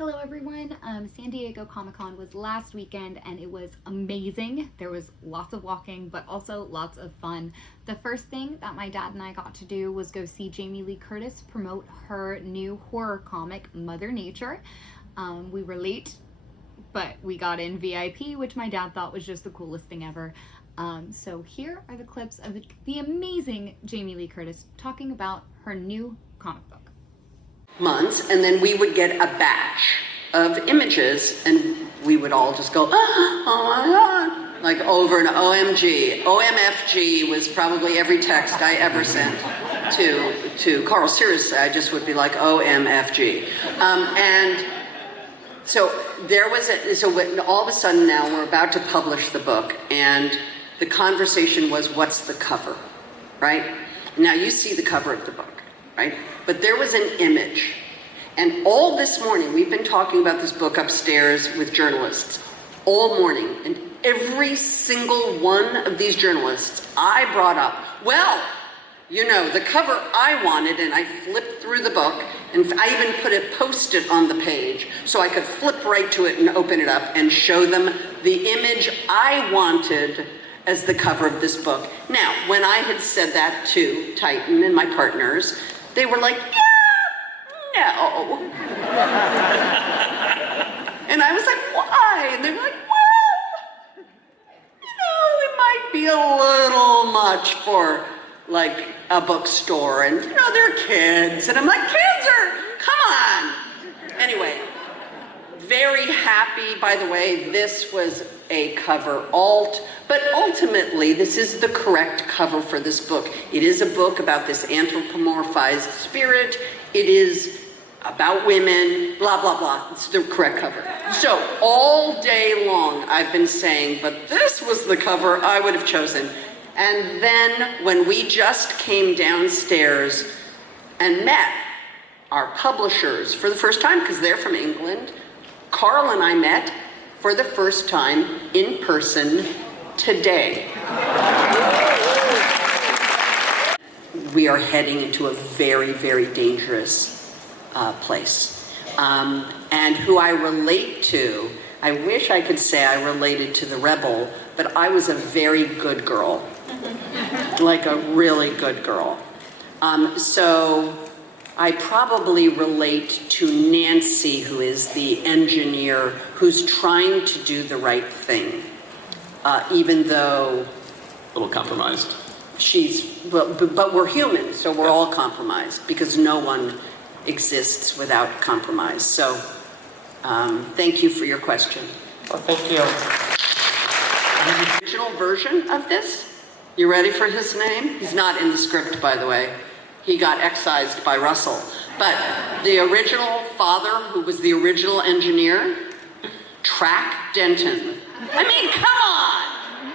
Hello everyone, San Diego Comic-Con was last weekend and it was amazing. There was lots of walking, but also lots of fun. The first thing that my dad and I got to do was go see Jamie Lee Curtis promote her new horror comic, Mother Nature. We were late, but we got in VIP, which my dad thought was just the coolest thing ever. So here are the clips of the amazing Jamie Lee Curtis talking about her new comic book. Months, and then we would get a batch of images and we would all just go, oh my God, like over and OMG. OMFG was probably every text I ever sent to Carl. Seriously, I just would be like OMFG. And so there was all of a sudden now we're about to publish the book and the conversation was, what's the cover, right? Now you see the cover of the book, right? But there was an image. And all this morning, we've been talking about this book upstairs with journalists all morning. And every single one of these journalists, I brought up, well, you know, the cover I wanted, and I flipped through the book, and I even put it posted on the page so I could flip right to it and open it up and show them the image I wanted as the cover of this book. Now, when I had said that to Titan and my partners, they were like, yeah, no. And I was like, why? And they were like, well, you know, it might be a little much for like a bookstore. And, you know, they're kids. And I'm like, kids are, come on. Anyway, very happy, by the way, this was a cover alt, but ultimately this is the correct cover for this book. It is a book about this anthropomorphized spirit. It is about women, blah, blah, blah. It's the correct cover. So all day long I've been saying, but this was the cover I would have chosen. And then when we just came downstairs and met our publishers for the first time, because they're from England, Carl and I met for the first time in person today. We are heading into a very, very dangerous place. And who I relate to, I wish I could say I related to the rebel, but I was a very good girl, like a really good girl. So I probably relate to Nancy, who is the engineer who's trying to do the right thing, even though a little compromised. But we're human, so we're all compromised because no one exists without compromise. So thank you for your question. Well, thank you. The original version of this, you ready for his name? He's not in the script, by the way. He got excised by Russell. But the original father, who was the original engineer, Track Denton. I mean, come on!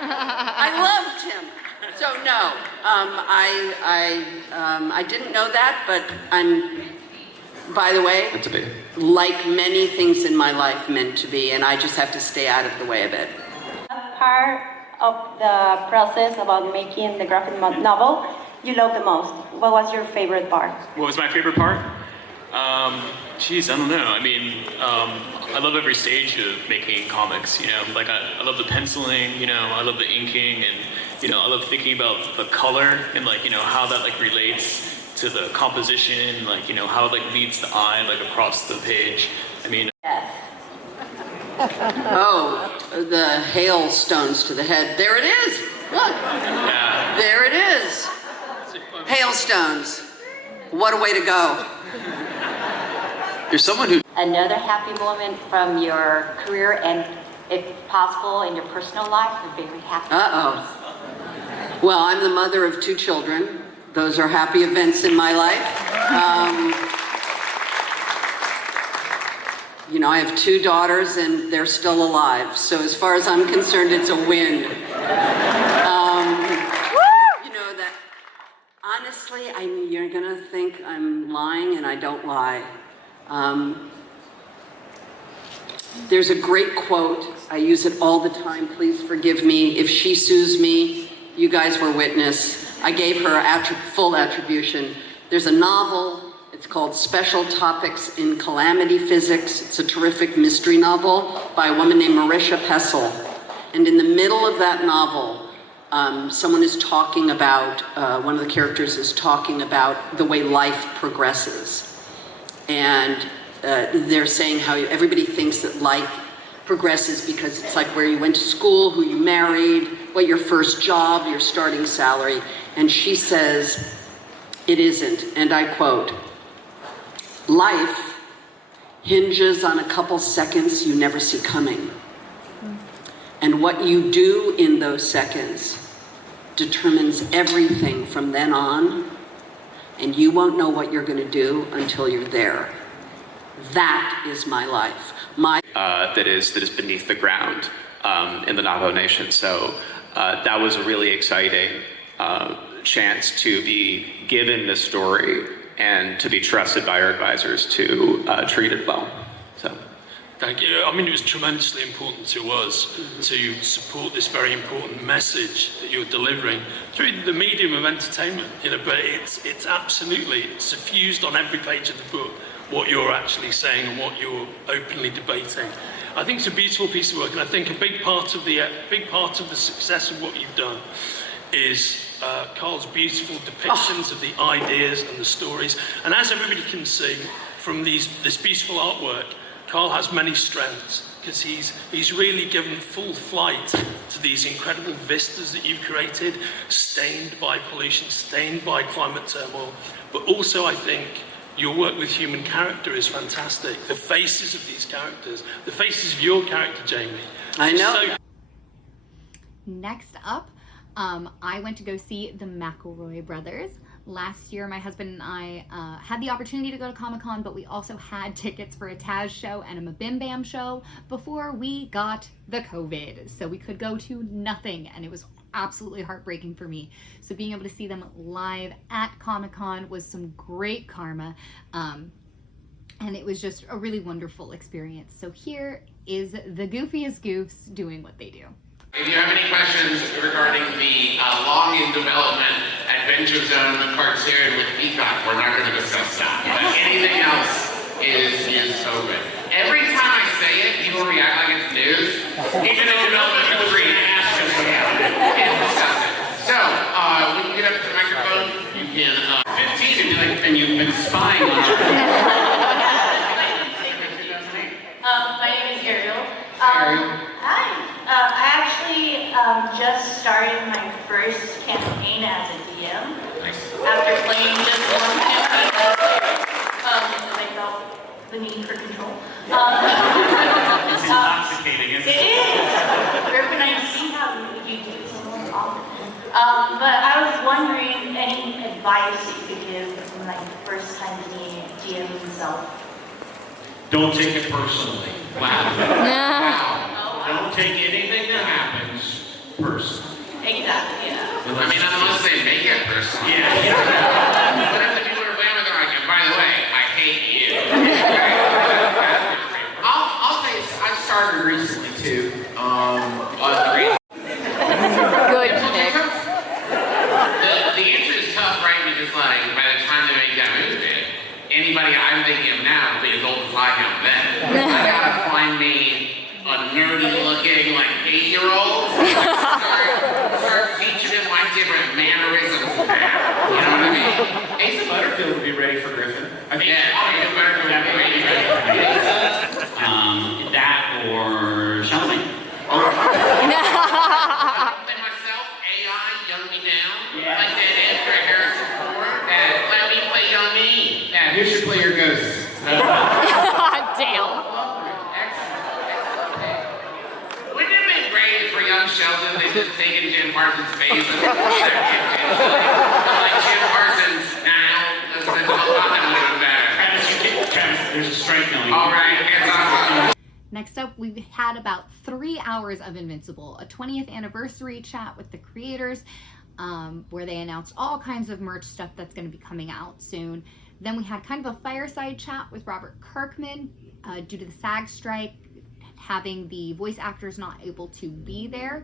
I loved him. So no, I didn't know that, but I'm, by the way, Meant to be. like many things in my life, meant to be, and I just have to stay out of the way of it. Part of the process about making the graphic novel you love the most? What was your favorite part? What was my favorite part? Geez, I don't know. I mean, I love every stage of making comics, you know, like I love the penciling, you know, I love the inking, and, you know, I love thinking about the color and, like, you know, how that, like, relates to the composition, like, you know, how it, like, leads the eye, like, across the page. I mean... Yes. Oh, the hailstones to the head. There it is. Look. Yeah. There it is. Hailstones. What a way to go. You're someone who... Another happy moment from your career and, if possible, in your personal life, a very happy Uh-oh. Well, I'm the mother of 2 children. Those are happy events in my life. You know, I have 2 daughters and they're still alive. So as far as I'm concerned, it's a win. You know that, honestly, you're gonna think I'm lying and I don't lie. There's a great quote. I use it all the time. Please forgive me. If she sues me, you guys were witness. I gave her full attribution. There's a novel. It's called Special Topics in Calamity Physics. It's a terrific mystery novel by a woman named Marisha Pessel. And in the middle of that novel, someone is talking about, one of the characters is talking about the way life progresses. And they're saying how everybody thinks that life progresses because it's like where you went to school, who you married, what your first job, your starting salary. And she says, it isn't, and I quote, "Life hinges on a couple seconds you never see coming. And what you do in those seconds determines everything from then on, and you won't know what you're gonna do until you're there. That is my life." That is beneath the ground in the Navajo Nation. So that was a really exciting chance to be given this story and to be trusted by our advisors to treat it well. So. Thank you. I mean, it was tremendously important to us to support this very important message that you're delivering through the medium of entertainment, but it's absolutely suffused on every page of the book what you're actually saying and what you're openly debating. I think it's a beautiful piece of work, and I think a big part of the success of what you've done is Carl's beautiful depictions of the ideas and the stories. And as everybody can see from this beautiful artwork, Carl has many strengths because he's really given full flight to these incredible vistas that you've created, stained by pollution, stained by climate turmoil. But also, I think your work with human character is fantastic. The faces of these characters, the faces of your character, Jamie. I know. Next up, I went to go see the McElroy brothers. Last year, my husband and I had the opportunity to go to Comic-Con, but we also had tickets for a Taz show and a Mabim Bam show before we got the COVID. So we could go to nothing, and it was absolutely heartbreaking for me. So being able to see them live at Comic-Con was some great karma. And it was just a really wonderful experience. So here is the goofiest goofs doing what they do. If you have any questions regarding the long in development Adventure Zone cartoon with Peacock, we're not going to discuss that. But anything else is open. Every time I say it, people react like it's news. Even in development for 3.5 years. It's disgusting. So, we can get up to the microphone. You can 15 and be like, and you've been spying on our My name is Ariel. Hi. I actually just started my first campaign as a DM. Nice. After playing just one campaign, I felt the need for control. It's intoxicating, isn't it? It is. Griffin, I see how you do something often. But I was wondering any advice you could give from like the first time DM himself. Don't take it personally. Wow. Wow. Don't take anything that happens personally. Exactly, yeah. I mean, unless they make it personal. Yeah. But if the people are playing with it, like, and by the way, I hate you. I'll say I started recently too. Good pick. The answer is tough, right? Because like by the time they make that movie, anybody I'm thinking of now will be as old as I am then. I gotta find me a nerdy looking like 8-year-old. Start teaching him like different mannerisms now. You know what I mean? Asa Butterfield would be ready for Griffin. I mean, Asa Butterfield would be ready for Griffin. That or Charlemagne. Play myself, AI, young me down. Like that Edgar Harrison Ford. Let me play young me. Who should play your ghost? Damn. Wouldn't it have been great for young Sheldon they just taken Jim Parsons' face and like Jim Parsons now? That would have been better. Travis, there's a strike going. All right, hands off. Next up, we've had about 3 hours of Invincible, a 20th anniversary chat with the creators, where they announced all kinds of merch stuff that's going to be coming out soon. Then we had kind of a fireside chat with Robert Kirkman due to the SAG strike, having the voice actors not able to be there.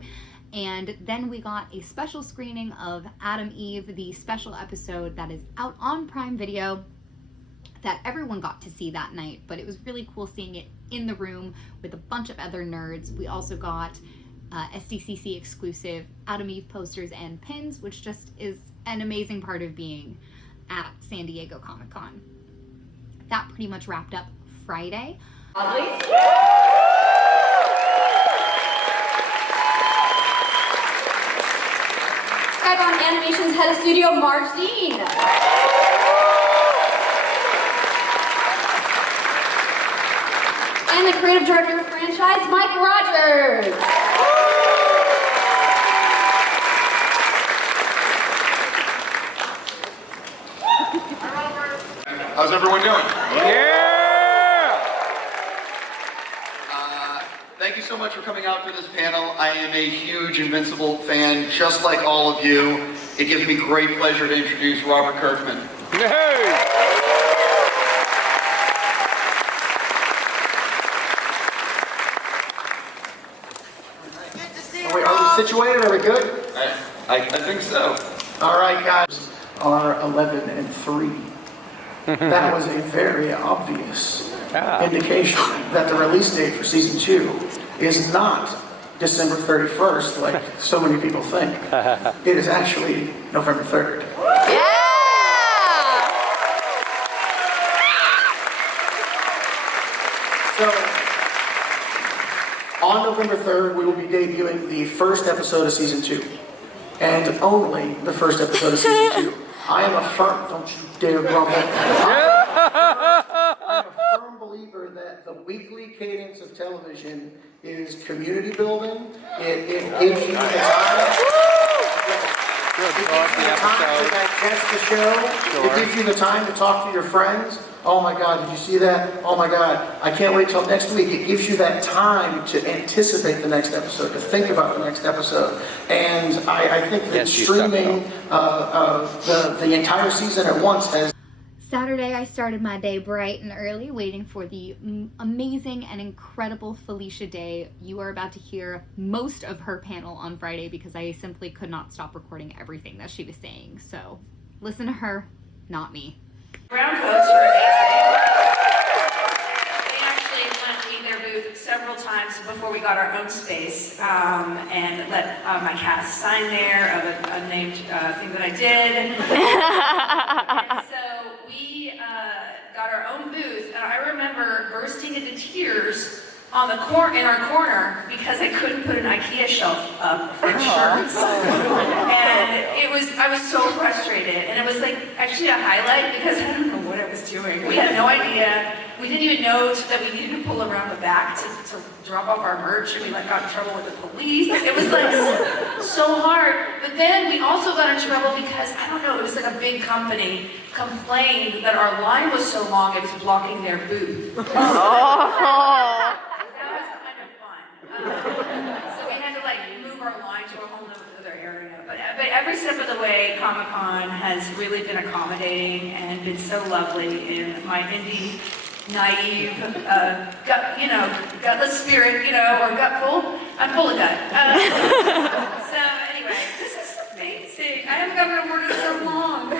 And then we got a special screening of Adam Eve, the special episode that is out on Prime Video. that everyone got to see that night, but it was really cool seeing it in the room with a bunch of other nerds. We also got SDCC exclusive Adam Eve posters and pins, which just is an amazing part of being at San Diego Comic-Con. That pretty much wrapped up Friday. Skybound Animation's head of studio, Marge Dean. And the creative director of the franchise, Mike Rogers. How's everyone doing? Yeah! Thank you so much for coming out for this panel. I am a huge Invincible fan, just like all of you. It gives me great pleasure to introduce Robert Kirkman. Hey! Are we situated? Are we good? I think so. All right, guys. Are 11 and 3. That was a very obvious indication that the release date for season 2 is not December 31st, like so many people think. It is actually November 3rd. So, on November 3rd, we will be debuting the first episode of season 2. And only the first episode of season 2. I am a firm, don't you dare grumble. I'm a firm believer that the weekly cadence of television is community building. It gives you the time. It gives you the time to digest the show. It gives you the time to talk to your friends. Oh my God, did you see that? Oh my God, I can't wait till next week. It gives you that time to anticipate the next episode, to think about the next episode. And I think that streaming the entire season at once has... Saturday, I started my day bright and early, waiting for the amazing and incredible Felicia Day. You are about to hear most of her panel on Friday because I simply could not stop recording everything that she was saying. So listen to her, not me. Brown coats are amazing. They actually lent me their booth several times before we got our own space and let my cast sign there of a named thing that I did. And so we got our own booth, and I remember bursting into tears on the in our corner because I couldn't put an IKEA shelf up for shirts. And I was so frustrated, and it was like actually a highlight because I don't know what I was doing. We had no idea. We didn't even know that we needed to pull around the back to drop off our merch, and we got in trouble with the police. It was like so hard. But then we also got in trouble because, I don't know, it was like a big company complained that our line was so long it was blocking their booth. So we had to move our line to a whole other area. But every step of the way, Comic-Con has really been accommodating and been so lovely in my indie, naive, gutless spirit, or gutful. I'm full of gut. So anyway, this is amazing. I haven't gotten an award in so long.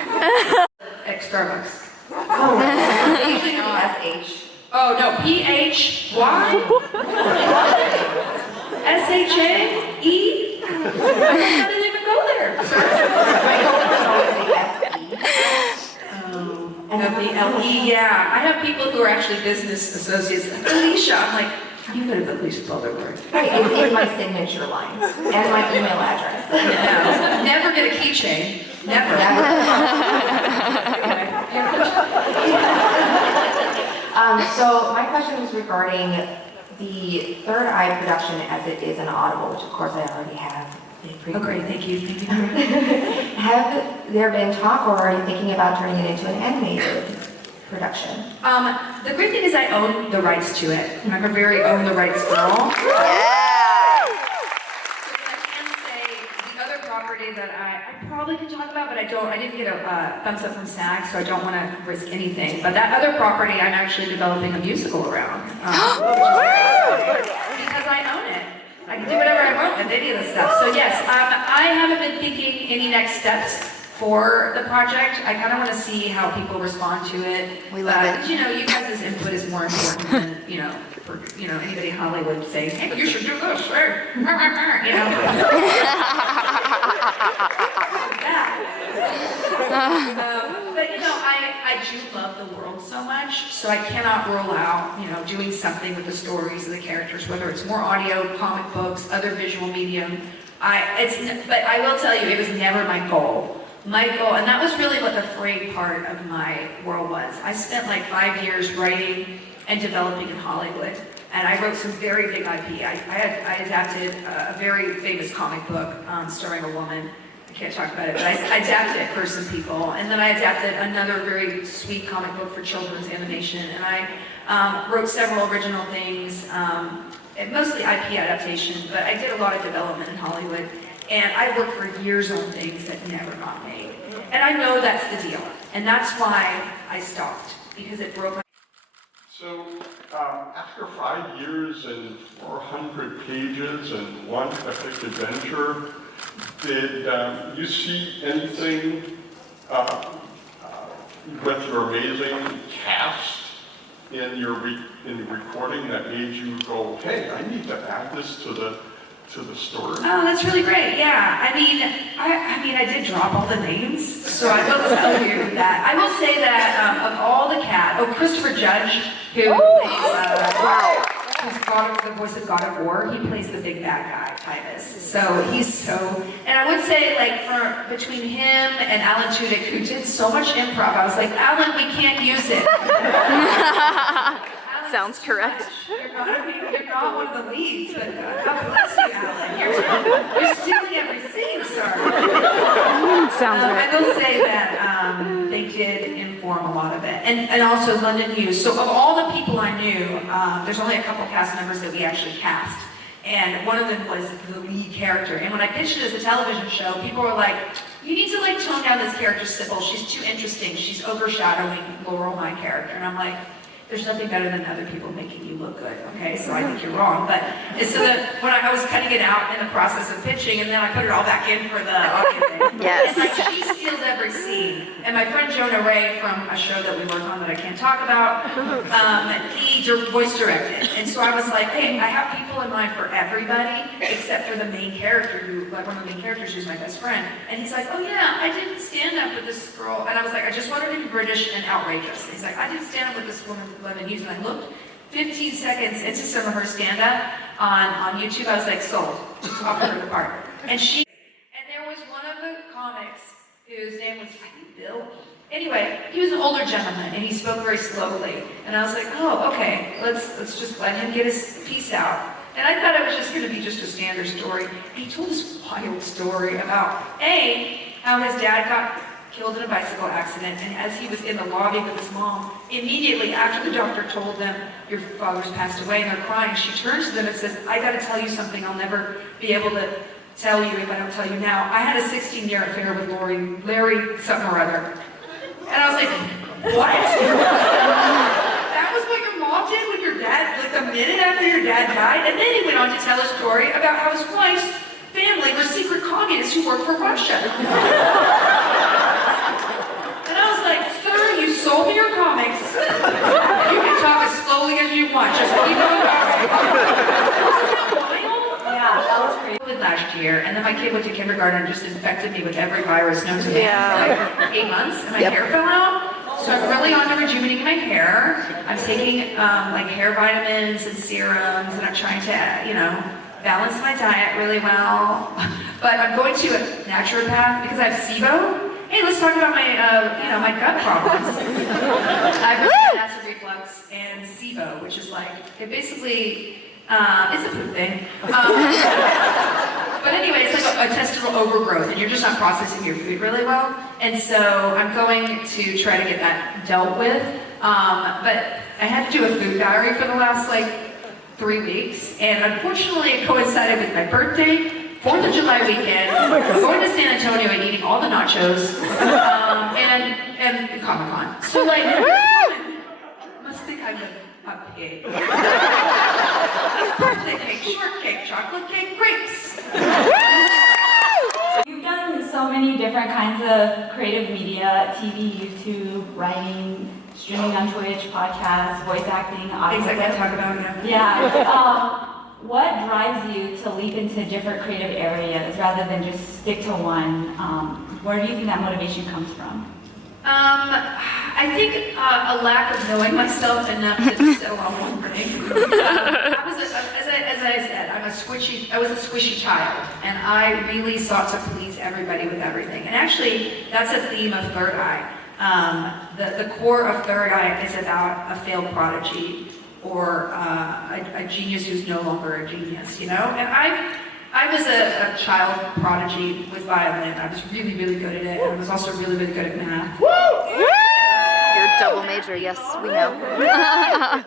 Starbucks. Oh, usually SH. Oh no, PHY? SHAE? I didn't even go there. FELE, yeah. I have people who are actually business associates. Alicia, I'm like, you could have at least spelled their word. Right, it's in my signature line and my email address. No, never get a keychain. Never. So my question was regarding the Third Eye production as it is an Audible, which of course I already have. Oh great, thank you. Have there been talk, or are you thinking about turning it into an animated production? The great thing is I own the rights to it. I'm a very own the rights girl. That I probably could talk about, but I didn't get a thumbs up from SAG, so I don't want to risk anything. But that other property, I'm actually developing a musical around. Because I own it. I can do whatever I want with any of the stuff. So yes, I haven't been thinking any next steps for the project. I kind of want to see how people respond to it. We love it. You know, you guys' input is more important than, for, anybody in Hollywood saying, hey, you should do this, right? But I do love the world so much, so I cannot rule out, doing something with the stories and the characters, whether it's more audio, comic books, other visual medium. But I will tell you, it was never my goal. My goal, and that was really what the frayed part of my world was. I spent like 5 years writing and developing in Hollywood, and I wrote some very big IP. I adapted a very famous comic book starring a woman. I can't talk about it, but I adapted it for some people. And then I adapted another very sweet comic book for children's animation, and I wrote several original things, mostly IP adaptation, but I did a lot of development in Hollywood. And I worked for years on things that never got made. And I know that's the deal. And that's why I stopped, because it broke my... So, after 5 years and 400 pages and one epic adventure, did you see anything with your amazing cast in your recording that made you go, hey, I need to add this to the story? Oh, that's really great. Yeah. I mean, I did drop all the names, so I will tell you that. I will say that of all the Christopher Judge, who plays the voice of God of War, he plays the big bad guy, Titus. So and I would say, like, between him and Alan Tudyk, who did so much improv, I was like, Alan, we can't use it. Sounds correct. You're not one of the leads, but God bless you, Alan. You're stealing every scene, sir. Sounds right. I will say that they did inform a lot of it. And also London Hughes. So of all the people I knew, there's only a couple cast members that we actually cast. And one of them was the lead character. And when I pitched it as a television show, people were like, you need to tone down this character, Sybil. She's too interesting. She's overshadowing Laurel, my character. And I'm like, there's nothing better than other people making you look good, okay? So I think you're wrong. But so that when I was cutting it out in the process of pitching, and then I put it all back in for the audio thing. Yes. And she steals every scene. And my friend Jonah Ray from a show that we work on that I can't talk about, he voice directed. And so I was like, hey, I have people in mind for everybody except for the main character, one of the main characters who's my best friend. And he's like, oh yeah, I did stand up with this girl. And I was like, I just wanted to be British and outrageous. And he's like, I did stand up with this woman, London Hughes, and I looked 15 seconds into some of her stand-up on YouTube. I was like, sold. I'll put her the part. And there was one of the comics whose name was, I think, Bill. Anyway, he was an older gentleman, and he spoke very slowly. And I was like, oh, okay, let's just let him get his piece out. And I thought it was just going to be just a standard story. And he told this wild story about, how his dad got killed in a bicycle accident, and as he was in the lobby with his mom, immediately after the doctor told them, your father's passed away, and they're crying, she turns to them and says, I gotta tell you something I'll never be able to tell you if I don't tell you now. I had a 16-year affair with Larry something or other. And I was like, what? That was what your mom did when your dad, like a minute after your dad died? And then he went on to tell a story about how his wife's family were secret communists who worked for Russia. And I was like, sir, you sold me your comics. You can talk as slowly as you want, just keep on going. Yeah, that was crazy. COVID last year, and then my kid went to kindergarten and just infected me with every virus known to man for like 8 months, and my hair fell out. So I'm really on to rejuvenating my hair. I'm taking like hair vitamins and serums, and I'm trying to, balance my diet really well. But I'm going to a naturopath because I have SIBO. Hey, let's talk about my, my gut problems. I have acid reflux and SIBO, which is like, it basically, it's a poop thing. But anyway, it's like a intestinal overgrowth, and you're just not processing your food really well. And so I'm going to try to get that dealt with. But I had to do a food diary for the last 3 weeks, and unfortunately it coincided with my birthday, 4th of July weekend, going to San Antonio and eating all the nachos, and Comic-Con. So must think I'm a pig. Birthday cake, shortcake, chocolate cake, grapes. You've done so many many different kinds of creative media, TV, YouTube, writing, streaming on Twitch, podcasts, voice acting, audio. Things I can talk about now. Yeah. What drives you to leap into different creative areas rather than just stick to one? Where do you think that motivation comes from? I think a lack of knowing myself enough to settle on one thing. As I said, I was a squishy child, and I really sought to please everybody with everything. And actually, that's a theme of Third Eye. The core of Third Eye is about a failed prodigy or a genius who's no longer a genius, you know? And I was a child prodigy with violin. I was really, really good at it. I was also really, really good at math. You're a double major, yes, we know. And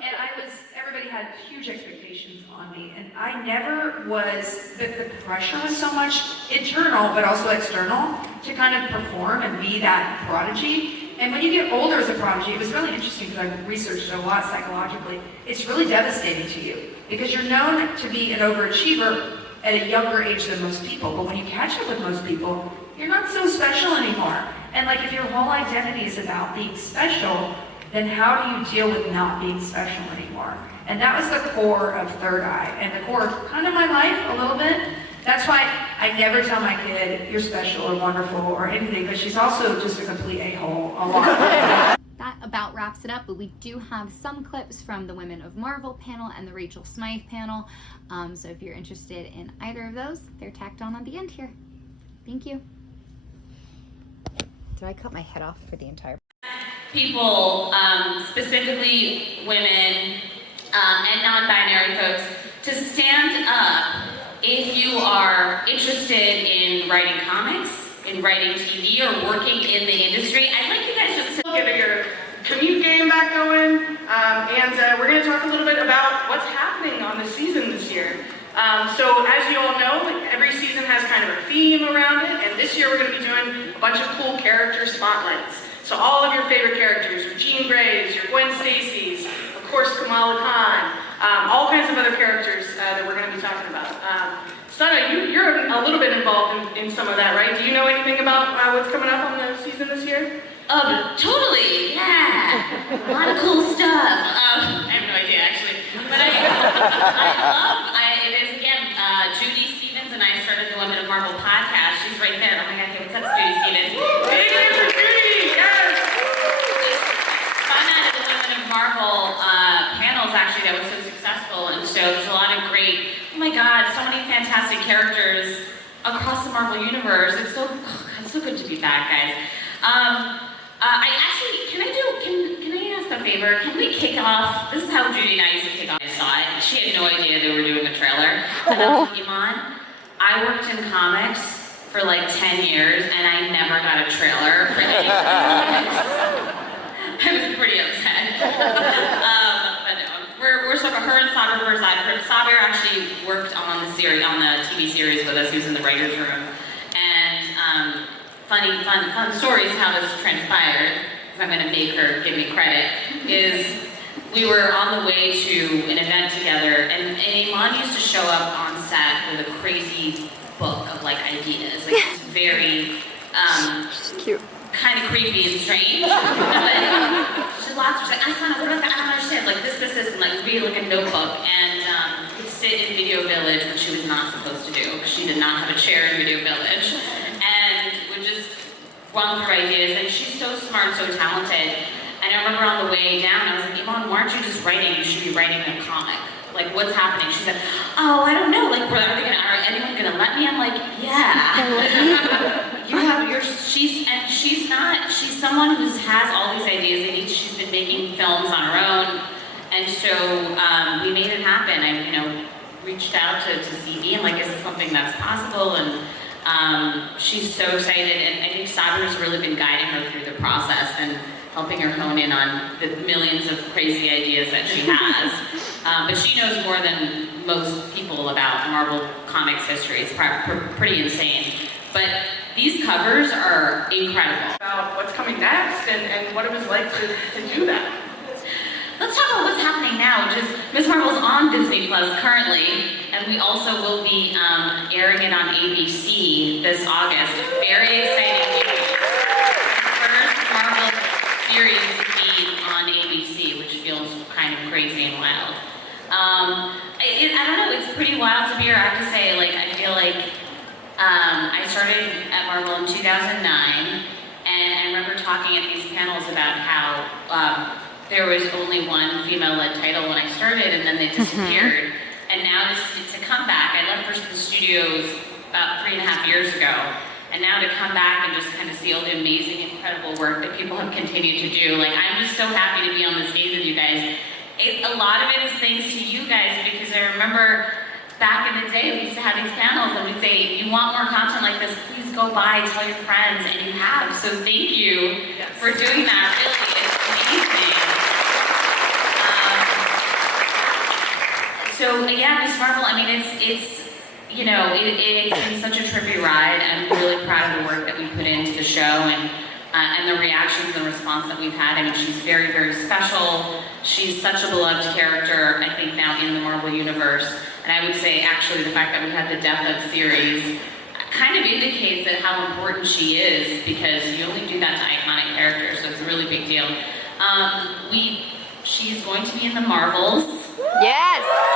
everybody had huge expectations on me. And I never was, the pressure was so much internal, but also external, to kind of perform and be that prodigy. And when you get older as a prodigy, it was really interesting because I researched a lot psychologically. It's really devastating to you because you're known to be an overachiever at a younger age than most people. But when you catch up with most people, you're not so special anymore. And like if your whole identity is about being special, then how do you deal with not being special anymore? And that was the core of Third Eye and the core of kind of my life a little bit. That's why I never tell my kid, you're special or wonderful or anything, but she's also just a complete a-hole a lot. That about wraps it up, but we do have some clips from the Women of Marvel panel and the Rachel Smythe panel. So if you're interested in either of those, they're tacked on the end here. Thank you. Did I cut my head off for the entire? People, specifically women and non-binary folks, to stand up if you are interested in writing comics, in writing TV, or working in the industry. I'd like you guys just to get your commute game back going, and we're going to talk a little bit about what's happening on the season this year. So as you all know, every season has kind of a theme around it, and this year we're going to be doing a bunch of cool character spotlights. So all of your favorite characters, your Jean Greys, your Gwen Stacy's, of course Kamala Khan, all kinds of other characters that we're going to be talking about. Sana, you're a little bit involved in some of that, right? Do you know anything about what's coming up on the season this year? Totally, yeah. A lot of cool stuff. I have no idea, actually. But it is, again, Judy Stevens and I started the Women of Marvel podcast. She's right there. Oh my God, what's up, Judy Stevens? Big hand for Judy, yes! Fun out of the Women of Marvel panels, actually, that was so successful. And so there's a lot of great, oh my God, so many fantastic characters across the Marvel universe. It's so good to be back, guys. Can I ask a favor? Can we kick off? This is how Judy and I used to kick off. I saw it. She had no idea they were doing a trailer. About Pokemon. I worked in comics for like 10 years, and I never got a trailer for any comics. I was pretty upset. But no, we're sort of her and Sabir were side. Sabir actually worked on the series, on the TV series with us. He was in the writers' room, and fun stories how this transpired, if I'm going to make her give me credit, is we were on the way to an event together, and Iman used to show up on set with a crazy book of like ideas, like it's very cute, kind of creepy and strange. But she lost her. She's like, I don't understand. Like this, and like read like a notebook, and would sit in Video Village, which she was not supposed to do because she did not have a chair in Video Village. Run through ideas, and she's so smart, so talented. And I remember on the way down, I was like, Iman, why aren't you just writing? You should be writing a comic. Like, what's happening? She said, oh, I don't know. Like, are anyone gonna let me? I'm like, yeah. She's someone who has all these ideas. She's been making films on her own. And so we made it happen. I, reached out to CB and like, is this something that's possible? And she's so excited, and I think Sabir has really been guiding her through the process and helping her hone in on the millions of crazy ideas that she has. But she knows more than most people about Marvel Comics history. It's pretty insane. But these covers are incredible. About what's coming next and what it was like to do that. Let's talk about what's happening now, which is Ms. Marvel's on on Disney Plus currently, and we also will be airing it on ABC this August. Very exciting news. First Marvel series to be on ABC, which feels kind of crazy and wild. I don't know, it's pretty wild to be here. I have to say, like, I feel like I started at Marvel in 2009, and I remember talking at these panels about how there was only one female-led title when I started, and then they disappeared. And now to come back, I left for the studios about 3.5 years ago, and now to come back and just kind of see all the amazing, incredible work that people have continued to do. Like, I'm just so happy to be on the stage with you guys. A lot of it is thanks to you guys, because I remember back in the day, we used to have these panels and we'd say, you want more content like this, please go by, tell your friends, and you have. So thank you for doing that, really, it's amazing. So yeah, Miss Marvel, I mean, it's you know, it's been such a trippy ride. I'm really proud of the work that we put into the show and the reactions and response that we've had. I mean, she's very, very special. She's such a beloved character, I think, now in the Marvel Universe. And I would say, actually, the fact that we had the Death of series kind of indicates that how important she is, because you only do that to iconic characters, so it's a really big deal. She's going to be in the Marvels. Yes!